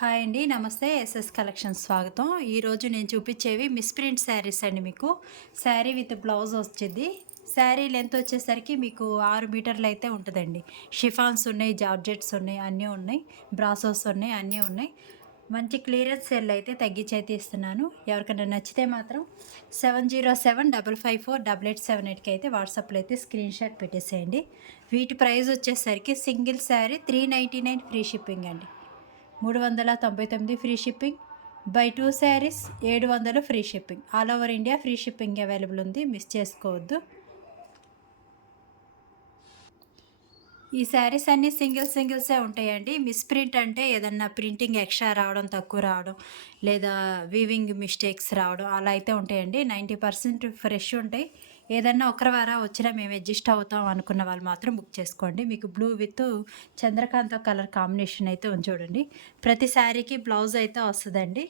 Hi అండి. నమస్తే. SS collections స్వాగతం. ఈరోజు నేను చూపించేవి మిస్‌ప్రింట్ శారీస్ అండి మీకు. శారీ విత్ బ్లౌజ్ వచ్చిద్ది. శారీ లెంత్ వచ్చేసరికి మీకు 6 మీటర్లు అయితే ఉంటదండి. షిఫాన్స్ ఉన్నాయి, జార్జెట్స్ ఉన్నాయి, అన్నీ ఉన్నాయి. బ్రాసోస్ ఉన్నాయి, అన్నీ ఉన్నాయి. మంచి క్లియరెన్స్ సేల్ అయితే తగ్గించి అయితే ఇస్తున్నాను. ఎవరికైనా నచ్చితే మాత్రం 7075548878కి అయితే వాట్సాప్‌లో అయితే స్క్రీన్‌షాట్ పెట్టేసేయండి. వీటి ప్రైస్ వచ్చేసరికి సింగిల్ శారీ 399 ఫ్రీ షిప్పింగ్ అండి. 399 free shipping. Buy 2 saris 700 free shipping. All over India free shipping available ఉంది. మిస్ చేసుకోవద్దు. ఈ శారీస్ అన్నీ సింగిల్సే ఉంటాయండి. మిస్‌ప్రింట్ అంటే ఏదన్నా ప్రింటింగ్ ఎక్స్ట్రా రావడం, తక్కువ రావడం, లేదా వీవింగ్ మిస్టేక్స్ రావడం అలా అయితే ఉంటాయండి. 90% ఫ్రెష్ ఉంటాయి. ఏదన్నా ఒకరివారా వచ్చినా మేము అడ్జస్ట్ అవుతాం అనుకున్న వాళ్ళు మాత్రం బుక్ చేసుకోండి. మీకు blue with Chandrakanta colour combination అయితే ఉంది చూడండి. ప్రతి శారీకి బ్లౌజ్ అయితే వస్తదండి.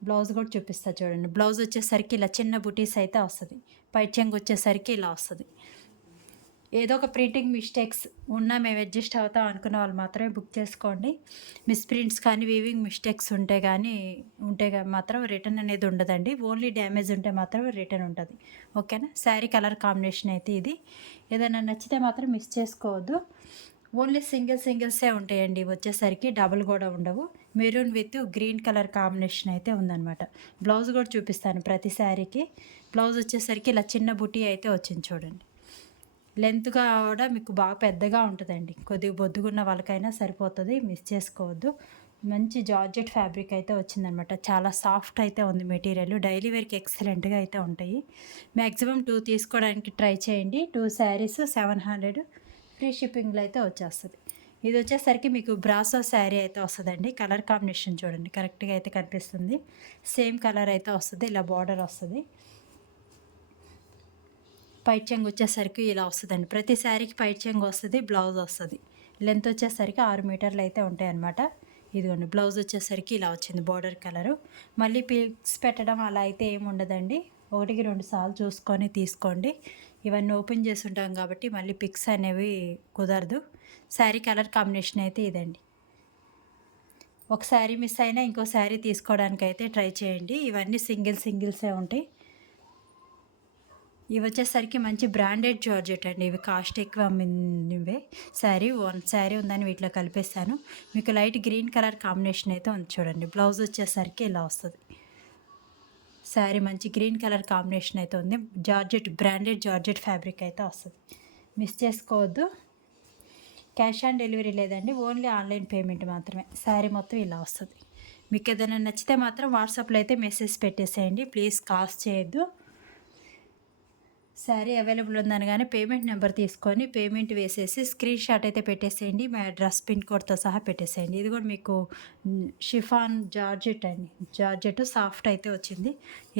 బ్లౌజ్ కూడా చూపిస్తా చూడండి. బ్లౌజ్ వచ్చేసరికి ఇలా చిన్న బుటీస్ అయితే వస్తది. పైట చెంగు వచ్చేసరికి ఇలా వస్తది. ఏదో ఒక ప్రింటింగ్ మిస్టేక్స్ ఉన్నా మేము అడ్జస్ట్ అవుతాం అనుకున్న వాళ్ళు మాత్రమే బుక్ చేసుకోండి. మిస్‌ప్రింట్స్ కానీ, వీవింగ్ మిస్టేక్స్ ఉంటే మాత్రం రిటర్న్ అనేది ఉండదండి. ఓన్లీ డ్యామేజ్ ఉంటే మాత్రం రిటర్న్ ఉంటది. ఓకేనా? శారీ కలర్ కాంబినేషన్ అయితే ఇది. ఏదైనా నచ్చితే మాత్రం మిస్ చేసుకోవద్దు. ఓన్లీ సింగిల్సే ఉంటాయండి. వచ్చేసరికి డబుల్ కూడా ఉండవు. Maroon with green colour combination అయితే ఉందనమాట. బ్లౌజ్ కూడా చూపిస్తాను ప్రతి శారీకి. బ్లౌజ్ వచ్చేసరికి ఇలా చిన్న బుటీ అయితే వచ్చింది చూడండి. లెంత్‌గా కూడా మీకు బాగా పెద్దగా ఉంటదండి. కొద్దిగా బొద్దుగున్న వాళ్ళకైనా సరిపోతది. మిస్ చేసుకోవద్దు. మంచి జార్జెట్ ఫ్యాబ్రిక్ అయితే వచ్చిందనమాట. చాలా సాఫ్ట్ అయితే ఉంది మెటీరియల్. డైలీ వేర్‌కి ఎక్సలెంట్‌గా అయితే ఉంటాయి. మాక్సిమం 2 తీసుకోవడానికి ట్రై చేయండి. 2 శారీస్ 700 ఫ్రీ షిప్పింగ్‌లో అయితే వచ్చేస్తది. ఇది వచ్చేసరికి మీకు బ్రాసో శారీ అయితే వస్తదండి. కలర్ కాంబినేషన్ చూడండి కరెక్ట్‌గా అయితే కనిపిస్తుంది. సేమ్ కలర్ అయితే వస్తది. ఇలా బార్డర్ వస్తది. పైట చెంగు వచ్చేసరికి ఇలా వస్తదండి. ప్రతి శారీకి పైట చెంగు వస్తది, బ్లౌజ్ వస్తది. లెంత్ వచ్చేసరికి 6 మీటర్లు అయితే ఉంటాయన్నమాట. ఇదిగోండి బ్లౌజ్ వచ్చేసరికి ఇలా వచ్చింది బోర్డర్ కలరు. మళ్ళీ పిక్స్ పెట్టడం అలా అయితే ఏమి ఉండదండి. 1కి 2 సార్లు చూసుకొని తీసుకోండి. ఇవన్నీ ఓపెన్ చేసి ఉంటాం కాబట్టి మళ్ళీ పిక్స్ అనేవి కుదరదు. శారీ కలర్ కాంబినేషన్ అయితే ఇదండి. ఒక శారీ మిస్ అయినా ఇంకో శారీ తీసుకోవడానికైతే ట్రై చేయండి. ఇవన్నీ సింగిల్సే ఉంటాయి. ఇవి వచ్చేసరికి మంచి బ్రాండెడ్ జార్జెట్ అండి. ఇవి కాస్ట్ ఎక్కువ అమ్మినవే. వన్ శారీ ఉందని వీటిలో కలిపేసాను. మీకు లైట్ గ్రీన్ కలర్ కాంబినేషన్ అయితే ఉంది చూడండి. బ్లౌజ్ వచ్చేసరికి ఇలా వస్తది. శారీ మంచి గ్రీన్ కలర్ కాంబినేషన్ అయితే ఉంది. బ్రాండెడ్ జార్జెట్ ఫ్యాబ్రిక్ అయితే వస్తది. మిస్ చేసుకోవద్దు. క్యాష్ ఆన్ డెలివరీ లేదండి. ఓన్లీ ఆన్లైన్ పేమెంట్ మాత్రమే. శారీ మొత్తం ఇలా వస్తది. మీకు ఏదైనా నచ్చితే మాత్రం వాట్సాప్‌లో అయితే మెసేజ్ పెట్టేసేయండి. ప్లీజ్ కాల్స్ చేయొద్దు. శారీ అవైలబుల్ ఉందనగానే పేమెంట్ నెంబర్ తీసుకొని పేమెంట్ వేసేసి స్క్రీన్‌షాట్ అయితే పెట్టేసేయండి. మీ అడ్రస్, పిన్ కోడ్‌తో సహా పెట్టేసేయండి. ఇది కూడా మీకు షిఫాన్ జార్జెట్ అండి. జార్జెట్ సాఫ్ట్ అయితే వచ్చింది.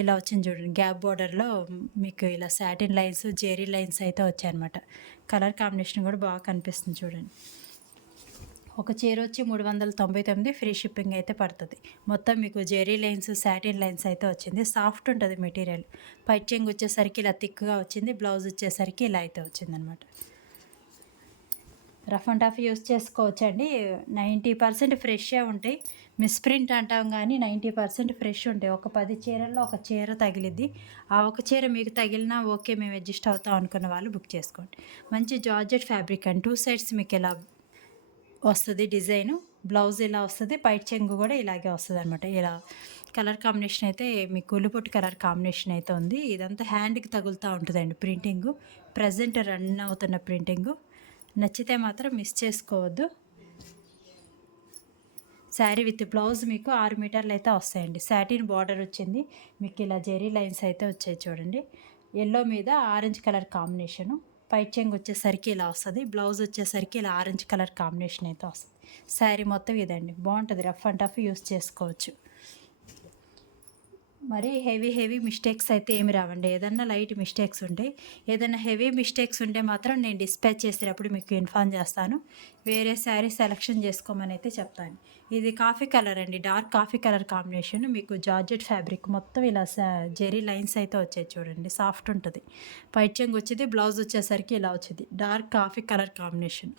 ఇలా వచ్చింది చూడండి. గ్యాప్ బోర్డర్‌లో మీకు ఇలా సాటిన్ లైన్స్, జెరీ లైన్స్ అయితే వచ్చాయన్నమాట. కలర్ కాంబినేషన్ కూడా బాగా కనిపిస్తుంది చూడండి. ఒక చీర వచ్చి 399 ఫ్రీ షిప్పింగ్ అయితే పడుతుంది. మొత్తం మీకు జెరీ లైన్స్, సాటిన్ లైన్స్ అయితే వచ్చింది. సాఫ్ట్ ఉంటుంది మెటీరియల్. పైట చెంగు వచ్చేసరికి ఇలా థిక్‌గా వచ్చింది. బ్లౌజ్ వచ్చేసరికి ఇలా అయితే వచ్చిందనమాట. రఫ్ అండ్ టఫ్ యూస్ చేసుకోవచ్చండి. 90% ఫ్రెష్షే ఉంటాయి. మిస్‌ప్రింట్ అంటాం కానీ 90% ఫ్రెష్ ఉంటాయి. ఒక 10 చీరల్లో ఒక చీర తగిలిద్ది. ఆ ఒక చీర మీకు తగిలినా ఓకే మేము అడ్జస్ట్ అవుతాం అనుకున్న వాళ్ళు బుక్ చేసుకోండి. మంచి జార్జెట్ ఫ్యాబ్రిక్ అండి. 2 సైడ్స్ మీకు ఇలా వస్తది డిజైను. బ్లౌజ్ ఇలా వస్తది. పైట చెంగు కూడా ఇలాగే వస్తదనమాట. ఇలా కలర్ కాంబినేషన్ అయితే మీకు ఉల్లిపొట్టు కలర్ కాంబినేషన్ అయితే ఉంది. ఇదంతా హ్యాండ్‌కి తగులుతా ఉంటదండి ప్రింటింగు. ప్రెజెంట్ రన్ అవుతున్న ప్రింటింగు. నచ్చితే మాత్రం మిస్ చేసుకోవద్దు. శారీ విత్ బ్లౌజ్ మీకు 6 మీటర్లు అయితే వస్తాయండి. సాటిన్ బార్డర్ వచ్చింది. మీకు ఇలా జెరీ లైన్స్ అయితే వచ్చాయి చూడండి. యెల్లో మీద ఆరెంజ్ కలర్ కాంబినేషను. పైట చెంగు వచ్చేసరికి ఇలా వస్తది. బ్లౌజ్ వచ్చేసరికి ఇలా ఆరెంజ్ కలర్ కాంబినేషన్ అయితే వస్తది. శారీ మొత్తం ఇదండి. బాగుంటది. రఫ్ అండ్ టఫ్ యూస్ చేసుకోవచ్చు. మరి హెవీ మిస్టేక్స్ అయితే ఏమి రావండి. ఏదన్నా లైట్ మిస్టేక్స్ ఉంటాయి. ఏదైనా హెవీ మిస్టేక్స్ ఉంటే మాత్రం నేను డిస్పాచ్ చేసేటప్పుడు మీకు ఇన్ఫార్మ్ చేస్తాను. వేరే శారీ సెలెక్షన్ చేసుకోమని అయితే చెప్తాను. ఇది కాఫీ కలర్ అండి. Dark coffee colour combination. మీకు జార్జెట్ ఫ్యాబ్రిక్ మొత్తం ఇలా జెరీ లైన్స్ అయితే వచ్చాయి చూడండి. సాఫ్ట్ ఉంటుంది. పైట చెంగు వచ్చింది. బ్లౌజ్ వచ్చేసరికి ఇలా వచ్చింది. Dark coffee colour combination.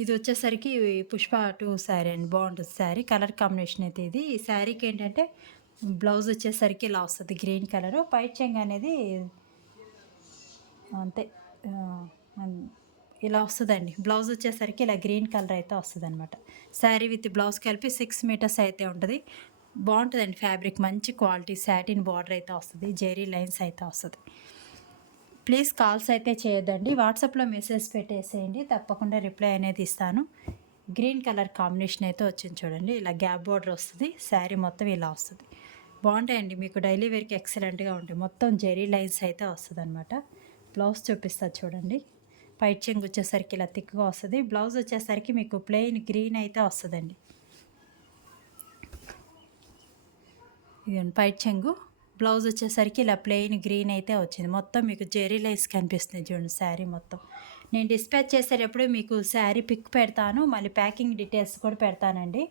ఇది వచ్చేసరికి పుష్ప 2 శారీ అండి. బాగుంటుంది శారీ. కలర్ కాంబినేషన్ అయితే ఇది. ఈ శారీకి ఏంటంటే బ్లౌజ్ వచ్చేసరికి ఇలా వస్తుంది గ్రీన్ కలరు. పైట్ చెంగు అనేది అంతే ఇలా వస్తుందండి. బ్లౌజ్ వచ్చేసరికి ఇలా గ్రీన్ కలర్ అయితే వస్తుందన్నమాట. శారీ విత్ బ్లౌజ్ కలిపి 6 మీటర్స్ అయితే ఉంటుంది. బాగుంటుందండి ఫ్యాబ్రిక్. మంచి క్వాలిటీ సాటిన్ బార్డర్ అయితే వస్తుంది. జెరీ లైన్స్ అయితే వస్తుంది. ప్లీజ్ కాల్స్ అయితే చేయొద్దండి. వాట్సాప్లో మెసేజ్ పెట్టేసేయండి. తప్పకుండా రిప్లై అనేది ఇస్తాను. గ్రీన్ కలర్ కాంబినేషన్ అయితే వచ్చింది చూడండి. ఇలా గ్యాప్ బార్డర్ వస్తుంది. శారీ మొత్తం ఇలా వస్తుంది. బాగుంటాయండి. మీకు డైలీ వేర్కి ఎక్సలెంట్గా ఉంటాయి. మొత్తం జెరీ లైన్స్ అయితే వస్తుంది అనమాట. బ్లౌజ్ చూపిస్తుంది చూడండి. పైట్ చెంగు వచ్చేసరికి ఇలా థిక్గా వస్తుంది. బ్లౌజ్ వచ్చేసరికి మీకు ప్లెయిన్ గ్రీన్ అయితే వస్తుందండి. ఇదండి పైట్ చెంగు. బ్లౌజ్ వచ్చేసరికి ఇలా ప్లెయిన్ గ్రీన్ అయితే వచ్చింది. మొత్తం మీకు జెరీ లైన్స్ కనిపిస్తుంది చూడండి శారీ మొత్తం. నేను డిస్పాచ్ చేసేటప్పుడు మీకు శారీ పిక్ పెడతాను, మళ్ళీ ప్యాకింగ్ డీటెయిల్స్ కూడా పెడతానండి.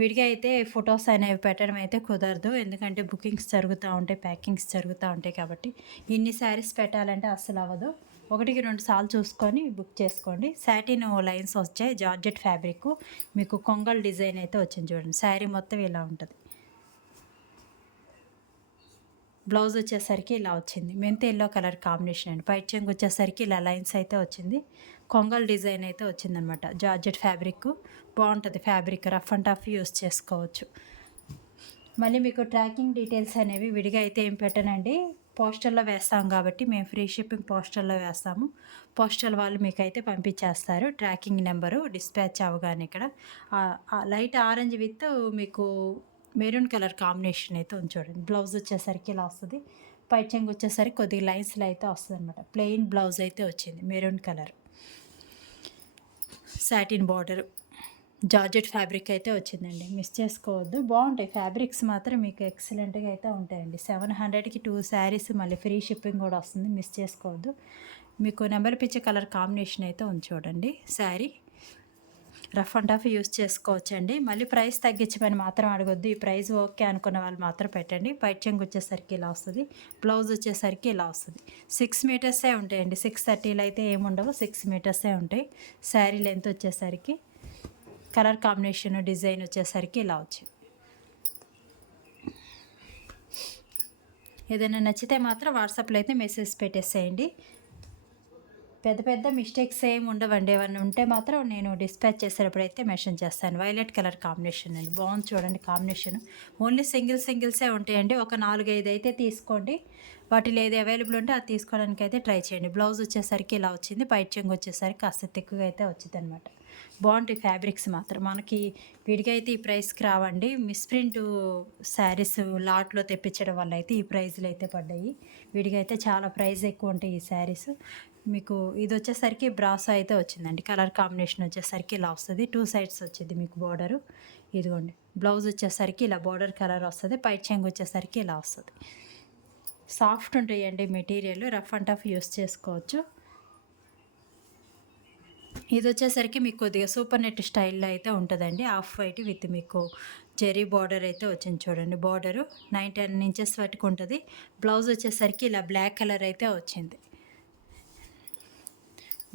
విడిగా అయితే ఫొటోస్ అనేవి పెట్టడం అయితే కుదరదు, ఎందుకంటే బుకింగ్స్ జరుగుతూ ఉంటాయి, ప్యాకింగ్స్ జరుగుతూ ఉంటాయి. కాబట్టి ఇన్ని శారీస్ పెట్టాలంటే అస్సలు అవ్వదు. 1-2 సార్లు చూసుకొని బుక్ చేసుకోండి. సాటిన్ లైన్స్ వచ్చాయి, జార్జెట్ ఫ్యాబ్రిక్, మీకు కొంగల్ డిజైన్ అయితే వచ్చింది చూడండి. శారీ మొత్తం ఇలా ఉంటుంది. బ్లౌజ్ వచ్చేసరికి ఇలా వచ్చింది. మెంతి ఎల్లో కలర్ కాంబినేషన్ అండి. పైట్ చెంగు వచ్చేసరికి ఇలా లైన్స్ అయితే వచ్చింది. కొంగల్ డిజైన్ అయితే వచ్చిందనమాట. జార్జెట్ ఫ్యాబ్రిక్ బాగుంటుంది. Fabric rough and tough use చేసుకోవచ్చు. మళ్ళీ మీకు ట్రాకింగ్ డీటెయిల్స్ అనేవి విడిగా అయితే ఏం పెట్టనండి. పోస్టల్లో వేస్తాం కాబట్టి మేము ఫ్రీ షిప్పింగ్ పోస్టల్లో వేస్తాము. పోస్టల్ వాళ్ళు మీకు అయితే పంపించేస్తారు. ట్రాకింగ్ నెంబరు డిస్పాచ్ అవ్వగానే ఇక్కడ లైట్ ఆరెంజ్ విత్ మీకు మెరూన్ కలర్ కాంబినేషన్ అయితే ఉంది చూడండి. బ్లౌజ్ వచ్చేసరికి ఇలా వస్తుంది. పైట్ చెంగు వచ్చేసరికి కొద్దిగా లైన్స్లో అయితే వస్తుంది అనమాట. ప్లెయిన్ బ్లౌజ్ అయితే వచ్చింది maroon colour. Satin border georgette fabric అయితే వచ్చిందండి. మిస్ చేసుకోవద్దు. బాగుంటాయి ఫ్యాబ్రిక్స్ మాత్రం మీకు ఎక్సలెంట్గా అయితే ఉంటాయండి. 700కి 2 శారీస్, మళ్ళీ ఫ్రీ షిప్పింగ్ కూడా వస్తుంది. మిస్ చేసుకోవద్దు. మీకు నెంబర్ పిచ్చే కలర్ కాంబినేషన్ అయితే ఉంది చూడండి. Sari rough and tough use చేసుకోవచ్చండి. మళ్ళీ ప్రైస్ తగ్గించమని మాత్రం అడగొద్దు. ఈ ప్రైస్ ఓకే అనుకున్న వాళ్ళు మాత్రం పెట్టండి. పైట్ చెంగు వచ్చేసరికి ఇలా వస్తుంది. బ్లౌజ్ వచ్చేసరికి ఇలా వస్తుంది. 6 మీటర్సే ఉంటాయండి. 630లో అయితే ఏముండవు, 6 మీటర్సే ఉంటాయి. శారీ లెంత్ వచ్చేసరికి కలర్ కాంబినేషన్ డిజైన్ వచ్చేసరికి ఇలా వచ్చింది. ఏదైనా నచ్చితే మాత్రం వాట్సాప్లో అయితే మెసేజ్ పెట్టేసేయండి. పెద్ద పెద్ద మిస్టేక్స్ ఏమి ఉండవండి. ఏమన్నా ఉంటే మాత్రం నేను డిస్పాచ్ చేసేటప్పుడు అయితే మెన్షన్ చేస్తాను. వైలెట్ కలర్ కాంబినేషన్ అండి. బాగుంది చూడండి కాంబినేషన్. ఓన్లీ సింగిల్సే ఉంటాయండి. ఒక 4-5 అయితే తీసుకోండి. వాటిలో ఏది అవైలబుల్ ఉంటే అది తీసుకోవడానికి అయితే ట్రై చేయండి. బ్లౌజ్ వచ్చేసరికి ఇలా వచ్చింది. పైట్ చెంగు వచ్చేసరికి కాస్త తిక్కుగా అయితే వచ్చింది అనమాట. బాగుంటాయి ఫ్యాబ్రిక్స్ మాత్రం. మనకి విడిగా అయితే ఈ ప్రైస్కి రావండి. మిస్ప్రింట్ శారీస్ లాట్లో తెప్పించడం వల్ల అయితే ఈ ప్రైజ్లు అయితే పడ్డాయి. విడిగా అయితే చాలా ప్రైస్ ఎక్కువ ఉంటాయి ఈ శారీస్. మీకు ఇది వచ్చేసరికి బ్రాసో అయితే వచ్చిందండి. కలర్ కాంబినేషన్ వచ్చేసరికి ఇలా వస్తుంది. 2 సైడ్స్ వచ్చింది మీకు బార్డరు. ఇదిగోండి బ్లౌజ్ వచ్చేసరికి ఇలా బార్డర్ కలర్ వస్తుంది. పైట్ చెంగు వచ్చేసరికి ఇలా వస్తుంది. సాఫ్ట్ ఉంటాయండి material. Rough and tough use చేసుకోవచ్చు. ఇది వచ్చేసరికి మీకు కొద్దిగా సూపర్ నెట్ స్టైల్లో అయితే ఉంటుందండి. ఆఫ్ వైట్ విత్ మీకు జెరీ బార్డర్ అయితే వచ్చింది చూడండి. బార్డరు 9-10 ఇంచెస్ వరకు ఉంటుంది. బ్లౌజ్ వచ్చేసరికి ఇలా బ్లాక్ కలర్ అయితే వచ్చింది.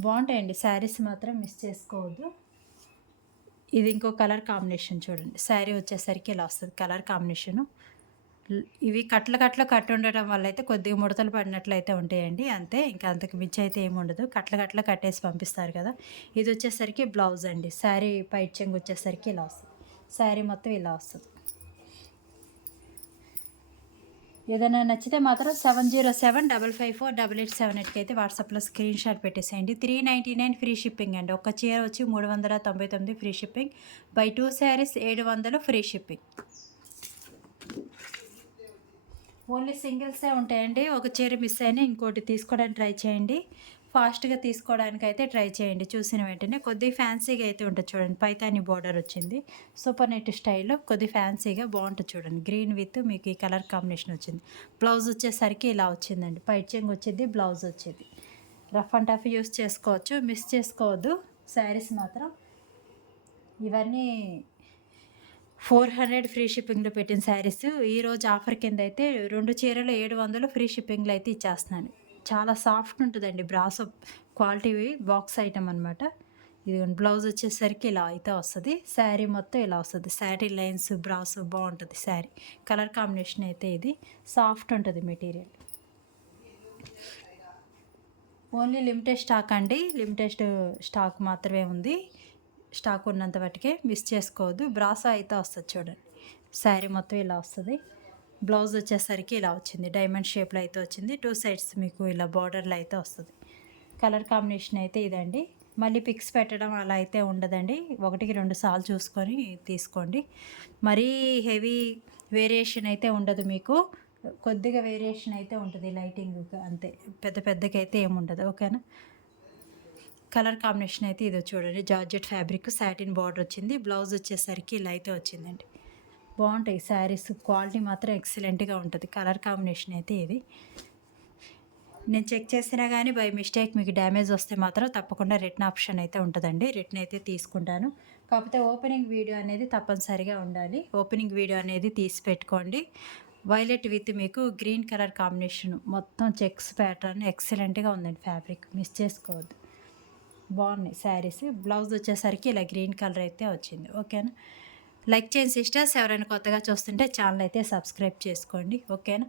బాగుంటాయండి శారీస్ మాత్రం మిస్ చేసుకోవద్దు. ఇది ఇంకో కలర్ కాంబినేషన్ చూడండి. శారీ వచ్చేసరికి ఇలా వస్తుంది కలర్ కాంబినేషను. ఇవి కట్టు ఉండటం వల్ల అయితే కొద్దిగా ముడతలు పడినట్లు అయితే ఉంటాయండి. అంతే, ఇంకా అంతకు మించి అయితే ఏమి ఉండదు. కట్ల కట్టేసి పంపిస్తారు కదా. ఇది వచ్చేసరికి బ్లౌజ్ అండి. శారీ పైట్ చెంగు వచ్చేసరికి ఇలా వస్తుంది. శారీ మొత్తం ఇలా వస్తుంది. ఏదైనా నచ్చితే మాత్రం 7075548878కి అయితే వాట్సాప్లో స్క్రీన్ షాట్ పెట్టేసేయండి. 399 ఫ్రీ షిప్పింగ్ అండి. ఒక చీర వచ్చి 399 free shipping. Buy 2 saris 700 free shipping. Only సింగిల్సే ఉంటాయండి. ఒక చీర మిస్ అయినా ఇంకోటి తీసుకోవడానికి ట్రై చేయండి. ఫాస్ట్గా తీసుకోవడానికి అయితే ట్రై చేయండి. చూసిన వెంటనే కొద్దిగా ఫ్యాన్సీగా అయితే ఉంటుంది చూడండి. పైతాని బార్డర్ వచ్చింది. సూపర్ నెట్ స్టైల్లో కొద్ది ఫ్యాన్సీగా బాగుంటుంది చూడండి. గ్రీన్ విత్ మీకు ఈ కలర్ కాంబినేషన్ వచ్చింది. బ్లౌజ్ వచ్చేసరికి ఇలా వచ్చిందండి. పైట్ చెంగు వచ్చింది, బ్లౌజ్ వచ్చింది. రఫ్ అండ్ టఫ్ యూస్ చేసుకోవచ్చు. మిస్ చేసుకోవద్దు శారీస్ మాత్రం. ఇవన్నీ 400 ఫ్రీ షిప్పింగ్లో పెట్టిన శారీస్. ఈరోజు ఆఫర్ కింద అయితే 2 చీరలు 700 ఫ్రీ షిప్పింగ్లో అయితే ఇచ్చేస్తున్నాను. చాలా సాఫ్ట్ ఉంటుందండి. బ్రాసో క్వాలిటీ బాక్స్ ఐటమ్ అనమాట. ఇదిగోండి బ్లౌజ్ వచ్చేసరికి ఇలా అయితే వస్తుంది. శారీ మొత్తం ఇలా వస్తుంది. శారీ లైన్స్ బ్రాస్ బాగుంటుంది శారీ. కలర్ కాంబినేషన్ అయితే ఇది సాఫ్ట్ ఉంటుంది మెటీరియల్. ఓన్లీ లిమిటెడ్ స్టాక్ అండి. లిమిటెడ్ స్టాక్ మాత్రమే ఉంది. స్టాక్ ఉన్నంత వాటికే మిస్ చేసుకోవద్దు. బ్రాసో అయితే వస్తుంది చూడండి. శారీ మొత్తం ఇలా వస్తుంది. బ్లౌజ్ వచ్చేసరికి ఇలా వచ్చింది. డైమండ్ షేప్లో అయితే వచ్చింది. 2 సైడ్స్ మీకు ఇలా బార్డర్లో అయితే వస్తుంది. కలర్ కాంబినేషన్ అయితే ఇదండి. మళ్ళీ పిక్స్ పెట్టడం అలా అయితే ఉండదండి. 1కి 2 సార్లు చూసుకొని తీసుకోండి. మరీ హెవీ వేరియేషన్ అయితే ఉండదు మీకు. కొద్దిగా వేరియేషన్ అయితే ఉంటుంది లైటింగ్ అంతే. పెద్ద పెద్దగా అయితే ఏముండదు. ఓకేనా. కలర్ కాంబినేషన్ అయితే ఇదో చూడండి. జార్జెట్ ఫ్యాబ్రిక్ సాటిన్ బార్డర్ వచ్చింది. బ్లౌజ్ వచ్చేసరికి ఇలా అయితే వచ్చిందండి. బాగుంటాయి శారీస్. క్వాలిటీ మాత్రం ఎక్సలెంట్గా ఉంటుంది. కలర్ కాంబినేషన్ అయితే ఇది. నేను చెక్ చేసినా కానీ బై మిస్టేక్ మీకు డ్యామేజ్ వస్తే మాత్రం తప్పకుండా రిటర్న్ ఆప్షన్ అయితే ఉంటుందండి. రిటర్న్ అయితే తీసుకుంటాను. కాకపోతే ఓపెనింగ్ వీడియో అనేది తప్పనిసరిగా ఉండాలి. ఓపెనింగ్ వీడియో అనేది తీసి పెట్టుకోండి. వైలెట్ విత్ మీకు గ్రీన్ కలర్ కాంబినేషన్ మొత్తం చెక్స్ ప్యాటర్న్ ఎక్సలెంట్గా ఉందండి. ఫ్యాబ్రిక్ మిస్ చేసుకోవద్దు. బాగున్నాయి శారీస్. బ్లౌజ్ వచ్చేసరికి ఇలా గ్రీన్ కలర్ అయితే వచ్చింది. ఓకేనా. లైక్ చేయండి సిస్టర్స్. ఎవరైనా కొత్తగా చూస్తుంటే ఛానల్ అయితే సబ్స్క్రైబ్ చేసుకోండి. ఓకేనా.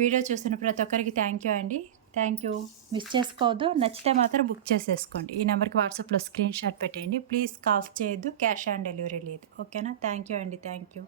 వీడియో చూస్తున్న ప్రతి ఒక్కరికి థ్యాంక్ యూ అండి. Thank you. మిస్ చేసుకోవద్దు. నచ్చితే మాత్రం బుక్ చేసేసుకోండి. ఈ నెంబర్కి వాట్సాప్లో స్క్రీన్ షాట్ పెట్టేయండి. ప్లీజ్ కాల్ చేయొద్దు. క్యాష్ ఆన్ డెలివరీ లేదు. ఓకేనా. థ్యాంక్ యూ అండి. Thank you.